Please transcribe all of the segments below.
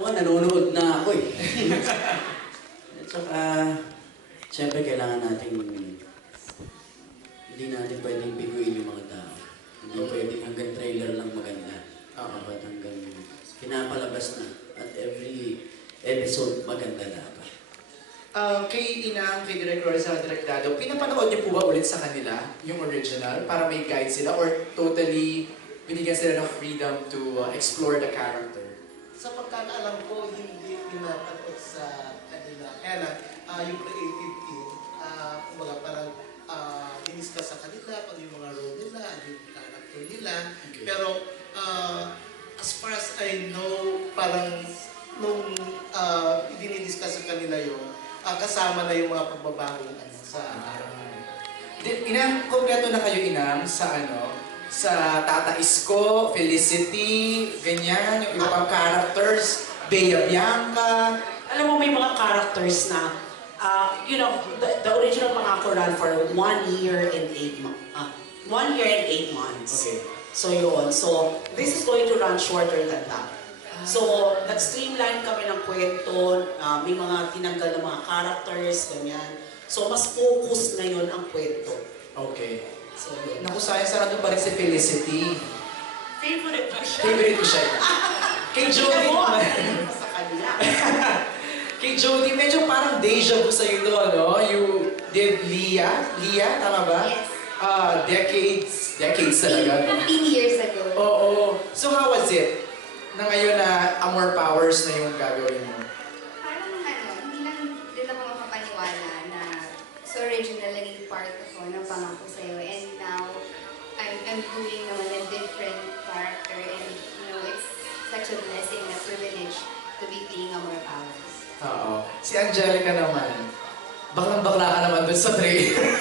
Ako nga, nanonood na ako eh. At saka, siyempre kailangan natin, hindi natin pwedeng biguin yung mga tao. Hindi pwedeng hanggang trailer lang maganda. Dapat hanggang pinapalabas na. At every episode maganda dapat. Kay Inang, kay Direk Rosa, Direk Dado, pinapanood niyo po ba ulit sa kanila yung original para may guide sila or totally binigyan sila ng freedom to explore the character? Sa pagkakaalam ko, hindi pinapanood sa kanila. Kaya lang, yung creative team, kumbaga parang diniscuss sa kanila kung yung mga role nila, yung character nila. Okay. Pero as far as I know, parang nung dinidiscuss sa kanila yung kasama na yung mga pagbabagong sa Inang, kompleto na kayo Inang sa sa Tata Isko, Felicity, ganyan, yung iba pang characters, Bea Bianca. Alam mo, may mga characters na, you know, the original Pangako ran for 1 year and 8 months. 1 year and 8 months. Okay. So yun. So, this is going to run shorter than that. So, nag-streamline kami ng kwento, may mga tinanggal na mga characters, ganyan. So, mas focus ngayon ang kwento. Okay. So, yun. Naku, sayang doon pa rin si Felicity. Favorite ko siya. Favorite ko siya. Kay Jody naman. Sa kanya. Kay Jody, medyo parang deja vu sa'yo doon, no? You did Leah? Leah, tama ba? Yes. Decades talaga. 15 years ago. Oo. So how was it? Na ngayon na Amor Powers na yung gagawin mo? Parang hindi lang din ako makapaniwala na so original naging part ako ng Pangako Sa'yo. And now, I'm doing naman a different character and it's such a blessing and a privilege to be playing Amor Powers. Oo. Si Angelica naman. Baklang-bakla ka naman dun sa trailer.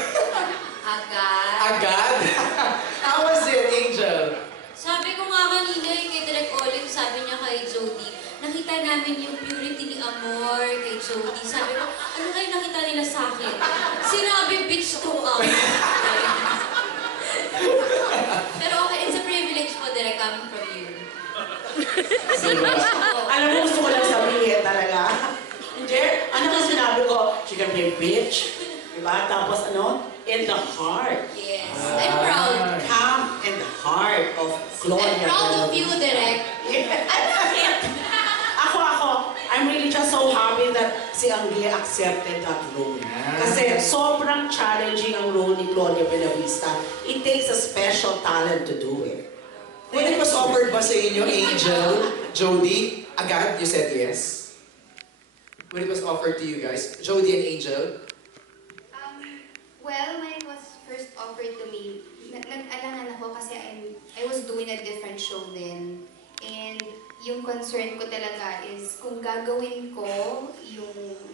Agad. Agad? How was it, Angel? Sabi ko nga kanina kay Direk Olive, sabi niya kay Jody, nakita namin yung purity ni Amor kay Jody. Sabi ko, ano kayo nakita nila sa akin? Sinabi, bitch to Pero okay, it's a privilege po, Direk, coming from you. Alam mo, gusto ko lang sabihin talaga. Hindi, ano ka sinabi ko? She can be bitch. Diba? Tapos in the heart. Yes, I'm proud. Come in the heart of Claudia. I'm proud of you, Direk. Ako, I'm really just so happy that si Anglia accepted that role. Kasi sobrang challenging ang role ni Claudia Bellavista. It takes a special talent to do it. When it was offered ba sa inyo, Angel, Jody, agad you said yes? When it was offered to you guys, Jody and Angel? Well, when it was first offered to me, nag-alangan ako kasi I was doing a different show then. And yung concern ko talaga is kung gagawin ko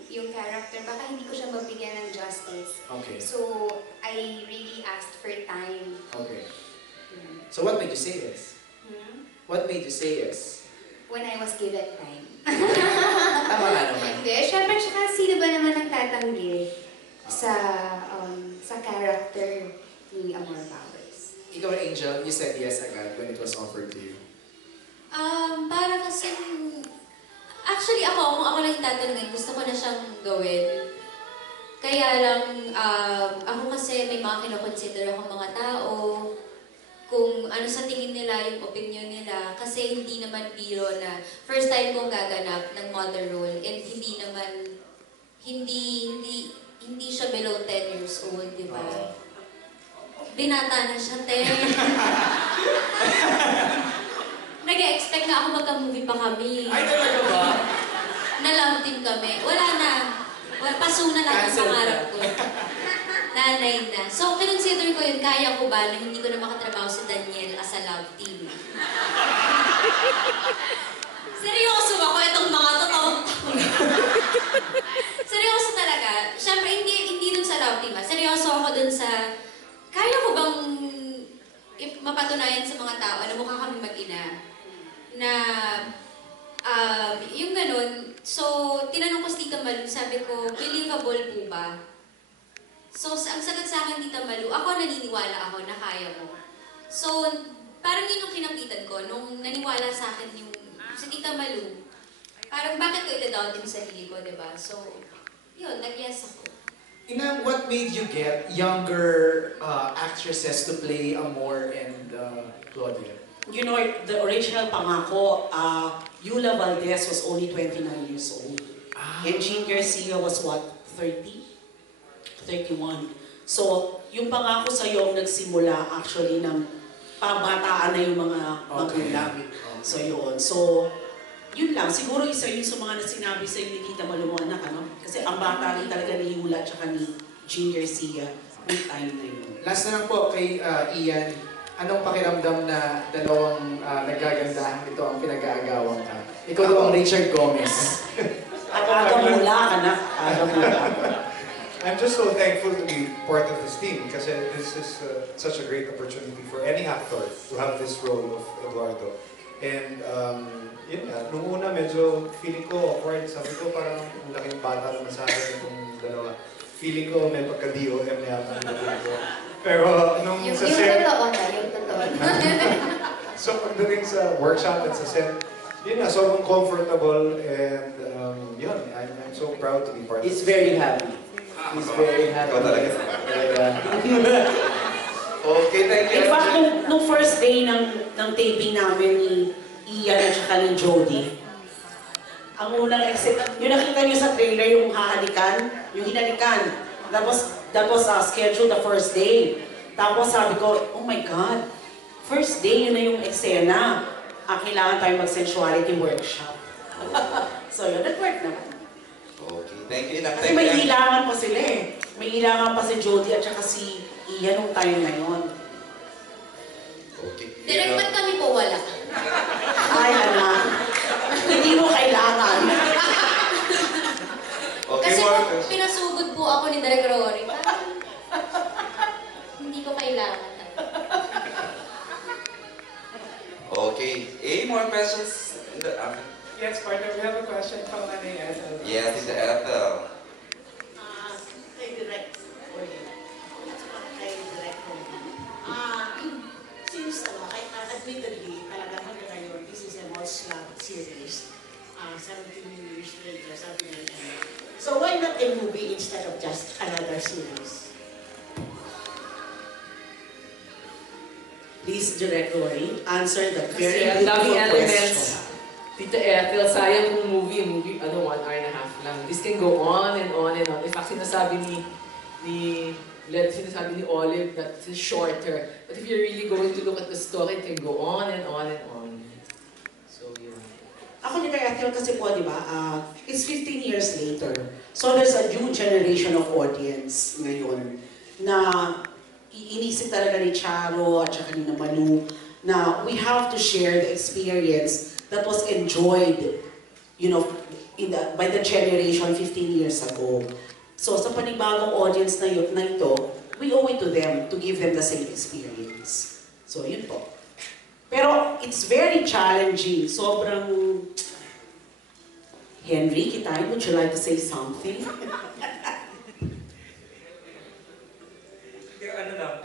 yung character, baka hindi ko siya mabigyan ng justice. Okay. So, I really asked for time. Okay. So what made you say yes? What made you say yes? When I was given time. Tama nga naman. Hindi, syempre, tsaka sino ba naman nagtatanggi sa character ni Amor Powers? Ikaw, Angel, you said yes agad when it was offered to you. Para kasi, actually kung ako lang tatanungin, gusto ko na siyang gawin. Kaya lang, ako kasi may mga kinoconsider akong mga tao, kung ano sa tingin nila, yung opinion nila, kasi hindi naman biro na first time kong gaganap ng mother role, and hindi siya below 10 years old, di ba? Binata na siya, 10. Nag-expect na ako magka-movie pa kami. Ay, talaga ba? Na-love team kami. Wala na. Paso na lang ang pangarap ko. Nanay na. So, kinonsider ko yun, kaya ko ba na hindi ko na makatrabaho si Daniel as a love team? Seryoso ako itong mga totoong seryoso talaga. Siyempre, hindi dun sa love team. Seryoso ako dun sa, kaya ko bang mapatunayan sa mga tao na mukha kami mag-ina? Na, yung ganun. So, tinanong ko si Tita Malu, sabi ko, believable po ba? So, ang sagot sa akin, Tita Malu, ako naniniwala ako na kaya mo. So, parang yun yung kinapitan ko, nung naniwala sa akin yung si Tita Malu, parang bakit ko ita-doubt yung sarili ko, di ba? So, yun, nag-yes ako. Inang, what made you get younger actresses to play Amor and Claudia? You know, the original Pangako, Yula Valdez was only 29 years old. And Jean Garcia was what, 30? 31. So, yung Pangako sa'yo ang nagsimula actually ng pabataan na yung mga magulang. So, yun. So, yun lang. Siguro isa yun sa mga sinabi sa ni Tita Malumuanak, ano? Kasi ang bata rin talaga ni Yula at saka ni Jean Garcia may time na yun. Last na lang po kay Ian, anong pakiramdam na dalawang nagagandahan ito ang pinag-aagawan ka? Ikaw daw ang Richard Gomez. Aga mula ka na. Aga mula. I'm just so thankful to be part of this team because this is such a great opportunity for any actor to have this role of Eduardo. And yun nga, nung una medyo feeling ko awkward. Sabi ko parang ang laking bata naman sa akin itong dalawa. Feeling ko may pagka-DOM na yata ang dating ko. Pero nung Yung sa set, totoo na, yung totoo na. so pagdating sa workshop at sa set, yun nga, sobrang comfortable and yun, I'm so proud to be part of He's this. very happy. He's very happy. Ikaw talaga. Okay, thank you. In fact, nung first day ng taping namin ni Ian at saka ni Jody, ang unang exit, yung nakita niyo sa trailer yung hahalikan, yung hinalikan. That was scheduled the first day. Tapos sabi ko, oh my God, first day, yun na yung eksena. Kailangan tayo mag-sensuality workshop. So yun, nag-work naman. Okay, thank you. Ilang Kasi may hilangan pa sila eh. May hilangan pa si Jody at saka si Ian nung time na yun. Okay. Direct ba't kami po wala? Ay, anak. Hindi mo kailangan. Okay, Kasi more po, pinasugod po ako ni Direk Rory. Parang, hindi ko kailangan. Okay. Any more questions? Yes, partner, we have a question from Ethel. Yes, it's Ethel. Kay Direk Rory. Kay Direk Rory. Since, admittedly, talagang hanggang ngayon, this is a most loved series. 17 years later, something like that. So why not a movie instead of just another series? Please, Direk Rory, answer that very Kasi ang daming beautiful elements. question. Tita Ethel, sayang kung movie, 1 hour and a half lang. This can go on and on and on. In fact, sinasabi ni Olive that it's shorter. But if you're really going to look at the story, it can go on and on and on. So, yun. Ako ni Kay Ethel kasi po, di ba, it's 15 years later. So there's a new generation of audience ngayon na inisip talaga ni Charo at saka ni Manu na we have to share the experience that was enjoyed, you know, by the generation 15 years ago. So sa panibagong audience na ito, we owe it to them to give them the same experience. So yun po. Pero it's very challenging. Sobrang... Henry, Kitay, would you like to say something? Ano lang,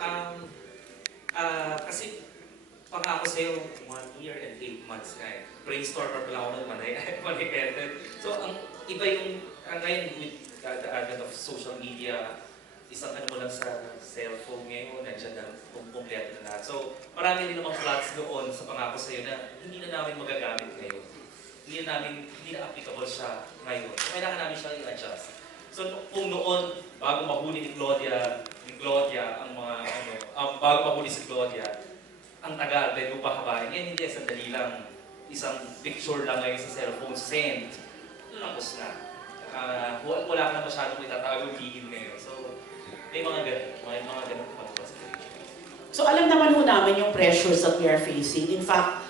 kasi Pangako sa'yo 1 year and 8 months na eh. Brainstormer pala ako ng manay So, ang iba yung, ngayon with the advent of social media, isang ano mo lang sa cellphone ngayon, nandiyan na kumpleto na lahat. So, marami rin namang plots doon sa Pangako sa'yo na hindi na namin magagamit ngayon. Hindi na applicable siya ngayon. So, kailangan namin siya i-adjust. So, kung noon, bago mahuli ni Claudia ang mga bago mahuli si Claudia, ang tagal, pwede mo pahabain. Yan hindi, sandali lang. Isang picture lang ngayon sa cellphone, send. Tapos na. Wala ka na masyadong itatawag hihil ngayon. So, may mga ganun pa consideration. So alam naman ho namin yung pressures that we are facing. In fact,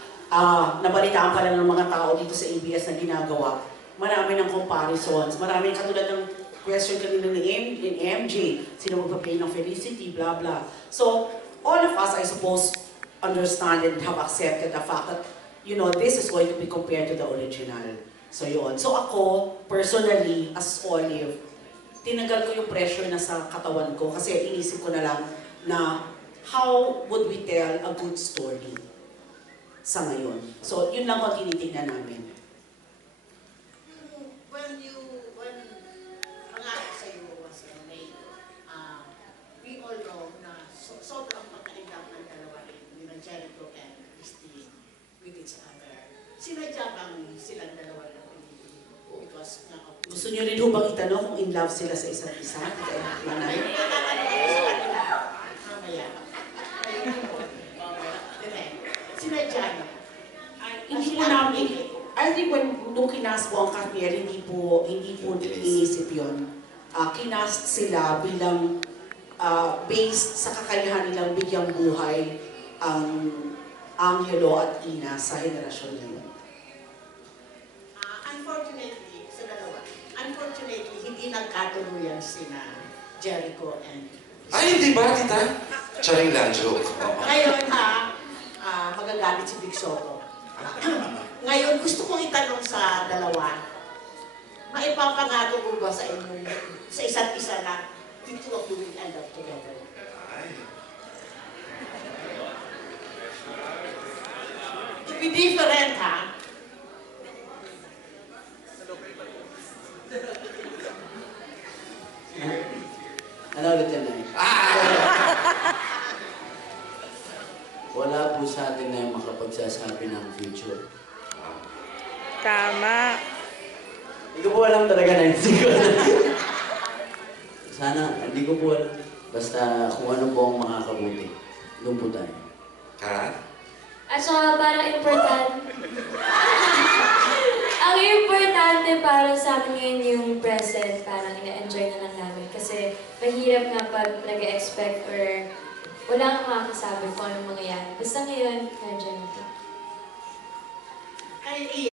nabalitaan pa lang ng mga tao dito sa ABS na ginagawa. Marami ng comparisons. Marami katulad ng question kanina ni MJ. Sino magpa-play ng Felicity, blah blah. So, all of us, I suppose, understand and have accepted the fact that, you know, this is going to be compared to the original. So yun. So ako, personally, as Olive, tinanggal ko yung pressure na sa katawan ko kasi inisip ko na lang na how would we tell a good story sa ngayon. So yun lang ang tinitingnan namin. Gusto niyo rin hubang itanong kung in love sila sa isa't isa? Manay? Mamaya. Sinadya niya. Hindi po namin, I think nung kinast po ang Katniel, hindi po iniisip yun. Kinast sila bilang based sa kakayahan nilang bigyang buhay ang Angelo at Ina sa henerasyon ngayon. Unfortunately, sa dalawa, hindi nagkatuluyan sina Jericho and... Ay, hindi ba, tita? Charing lang, joke. Ngayon magagalit si Big Soto. Ngayon, gusto kong itanong sa dalawa, maipapangako mo ba sa inyo, sa isa't isa na the two of you will end up together? To be different, ha? Ano ulit yan, Nay? Wala po sa atin na makapagsasabi ng future. Tama. Hindi ko po alam talaga na hindi ko alam. Sana, hindi ko po alam. Basta kung ano po ang makakabuti. Doon po tayo. Ha? At saka parang important. Ang importante para sa amin ngayon yung present, parang ina-enjoy na lang namin. Kasi mahirap nga pag nag-expect or wala kang makakasabi kung anong mangyayari. Basta ngayon, na-enjoy na ito. Kay